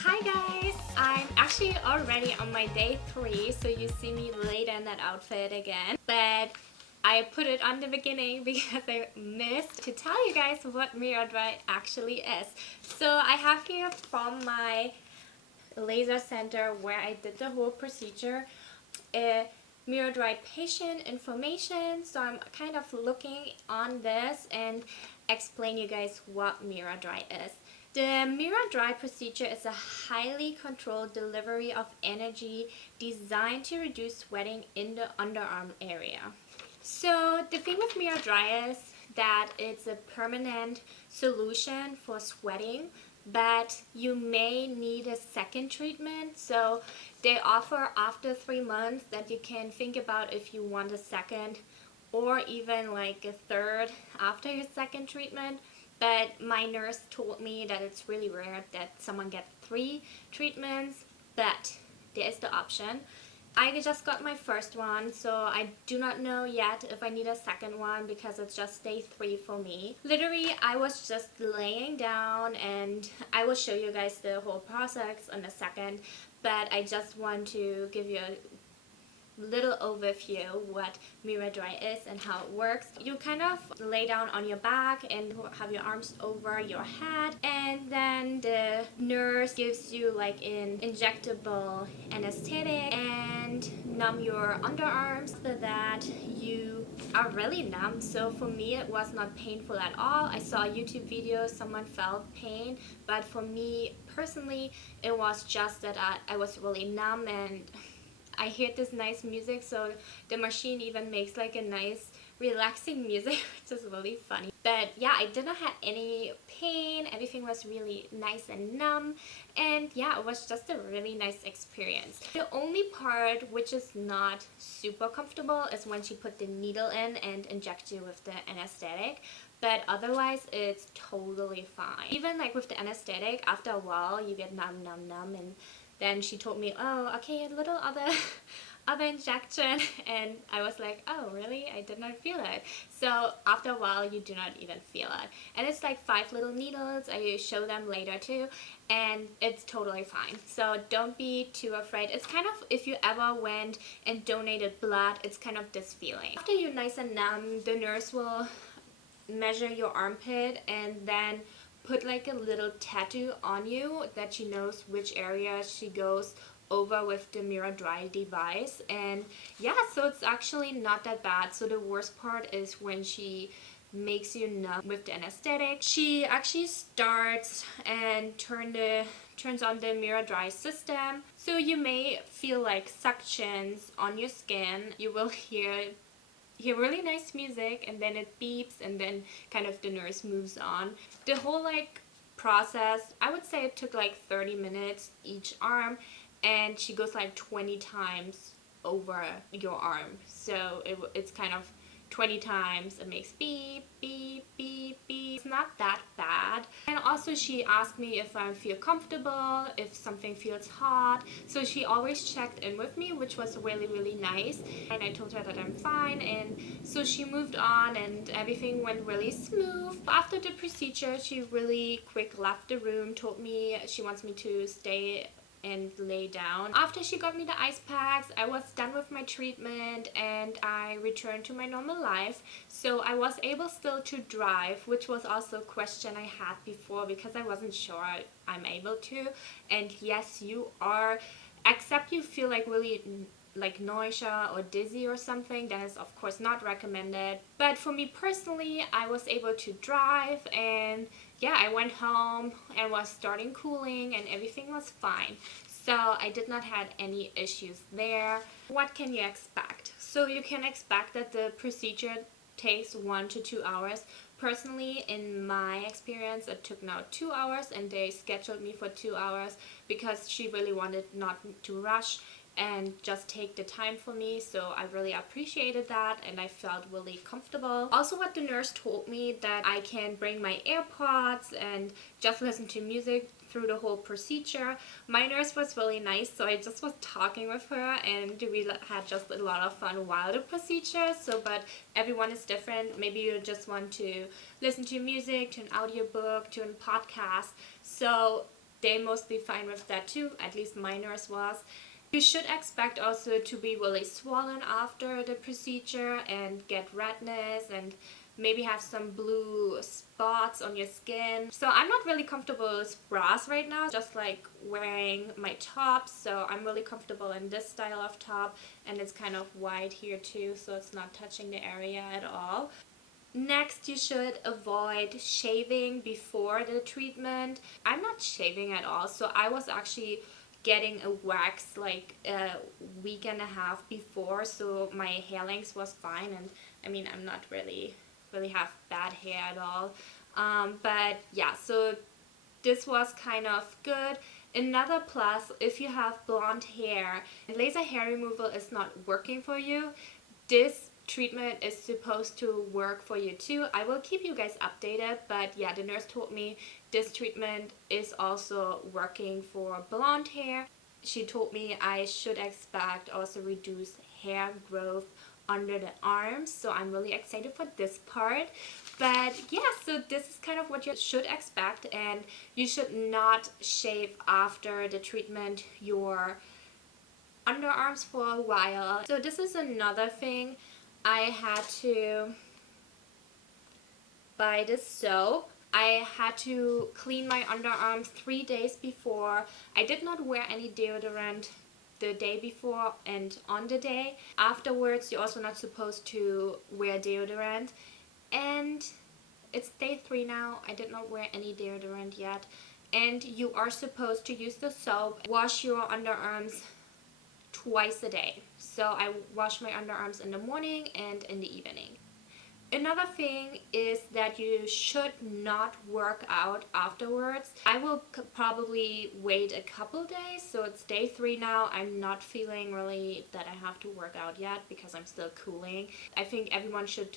Hi guys! I'm actually already on my day 3, so you see me later in that outfit again. But I put it on the beginning because I missed to tell you guys what mirror dry actually is. So I have here from my laser center where I did the whole procedure mirror dry patient information. So I'm kind of looking on this and explain you guys what mirror dry is. The mirror dry procedure is a highly controlled delivery of energy designed to reduce sweating in the underarm area. So the thing with mirror dry is that it's a permanent solution for sweating, but you may need a second treatment. So they offer after 3 months that you can think about if you want a second or even like a third after your second treatment. But my nurse told me that it's really rare that someone gets 3 treatments, but there is the option. I just got my first one, so I do not know yet if I need a second one because it's just day 3 for me. Literally, I was just laying down and I will show you guys the whole process in a second, but I just want to give you a little overview what mirror dry is and how it works. You kind of lay down on your back and have your arms over your head, and then the nurse gives you like an injectable anesthetic and numb your underarms. After that you are really numb, so for me it was not painful at all. I saw a YouTube video, someone felt pain, but for me personally it was just that I was really numb, and I hear this nice music, so the machine even makes like a nice relaxing music, which is really funny. But yeah, I did not have any pain, everything was really nice and numb, and yeah, it was just a really nice experience. The only part which is not super comfortable is when she put the needle in and inject you with the anesthetic, but otherwise it's totally fine. Even like with the anesthetic, after a while you get numb, and then she told me, oh, okay, a little other injection, and I was like, oh, really? I did not feel it. So after a while, you do not even feel it. And it's like 5 little needles. I show them later too, and it's totally fine. So don't be too afraid. It's kind of, if you ever went and donated blood, it's kind of this feeling. After you're nice and numb, the nurse will measure your armpit and then put like a little tattoo on you that she knows which area she goes over with the mirror dry device. And yeah, so it's actually not that bad. So the worst part is when she makes you numb with the anesthetic. She actually starts and turns on the mirror dry system, so you may feel like suctions on your skin. You will hear really nice music, and then it beeps, and then kind of the nurse moves on. The whole like process, I would say it took like 30 minutes each arm, and she goes like 20 times over your arm. So it's kind of 20 times, it makes beep, beep, beep, beep. It's not that bad. And also she asked me if I feel comfortable, if something feels hot. So she always checked in with me, which was really, really nice. And I told her that I'm fine, and so she moved on and everything went really smooth. After the procedure, she really quick left the room, told me she wants me to stay and lay down. After she got me the ice packs, I was done with my treatment and I returned to my normal life. So I was able still to drive, which was also a question I had before because I wasn't sure I'm able to. And yes, you are, except you feel like really like nausea or dizzy or something, that is of course not recommended. But for me personally, I was able to drive, and yeah, I went home and was starting cooling and everything was fine. So I did not have any issues there. What can you expect? So you can expect that the procedure takes 1 to 2 hours. Personally, in my experience, it took now 2 hours, and they scheduled me for 2 hours because she really wanted not to rush and just take the time for me. So I really appreciated that, and I felt really comfortable. Also, what the nurse told me, that I can bring my AirPods and just listen to music through the whole procedure. My nurse was really nice, so I just was talking with her and we had just a lot of fun while the procedure. So but everyone is different. Maybe you just want to listen to music, to an audiobook, to a podcast. So they mostly fine with that too, at least my nurse was. You should expect also to be really swollen after the procedure and get redness and maybe have some blue spots on your skin. So I'm not really comfortable with bras right now, just like wearing my top. So I'm really comfortable in this style of top, and it's kind of wide here too, so it's not touching the area at all. Next, you should avoid shaving before the treatment. I'm not shaving at all, so I was actually getting a wax like a week and a half before, so my hair length was fine, and I mean, I'm not really have bad hair at all. But yeah, so this was kind of good. Another plus, if you have blonde hair and laser hair removal is not working for you, this treatment is supposed to work for you too. I will keep you guys updated, but yeah, the nurse told me this treatment is also working for blonde hair. She told me I should expect also reduced hair growth under the arms, so I'm really excited for this part. But yeah, so this is kind of what you should expect, and you should not shave after the treatment your underarms for a while. So this is another thing. I had to buy this soap. I had to clean my underarms 3 days before. I did not wear any deodorant the day before and on the day. Afterwards, you're also not supposed to wear deodorant. And it's day 3 now. I did not wear any deodorant yet. And you are supposed to use the soap. Wash your underarms twice a day. So I wash my underarms in the morning and in the evening. Another thing is that you should not work out afterwards. I will probably wait a couple days, so it's day 3 now. I'm not feeling really that I have to work out yet because I'm still cooling. I think everyone should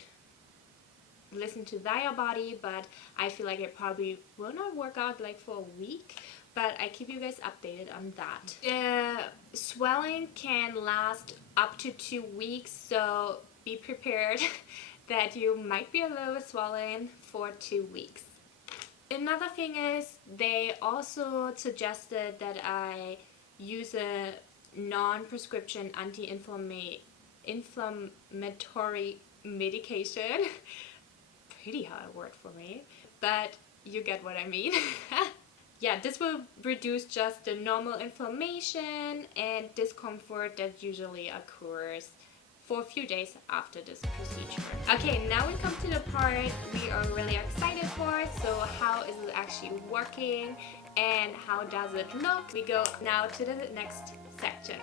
listen to their body, but I feel like I probably will not work out like for a week, but I keep you guys updated on that. Swelling can last up to 2 weeks, so be prepared that you might be a little bit swollen for 2 weeks. Another thing is they also suggested that I use a non-prescription anti-inflammatory medication. Pretty hard word for me, but you get what I mean. Yeah, this will reduce just the normal inflammation and discomfort that usually occurs for a few days after this procedure. Okay, now we come to the part we are really excited for. So how is it actually working and how does it look? We go now to the next section.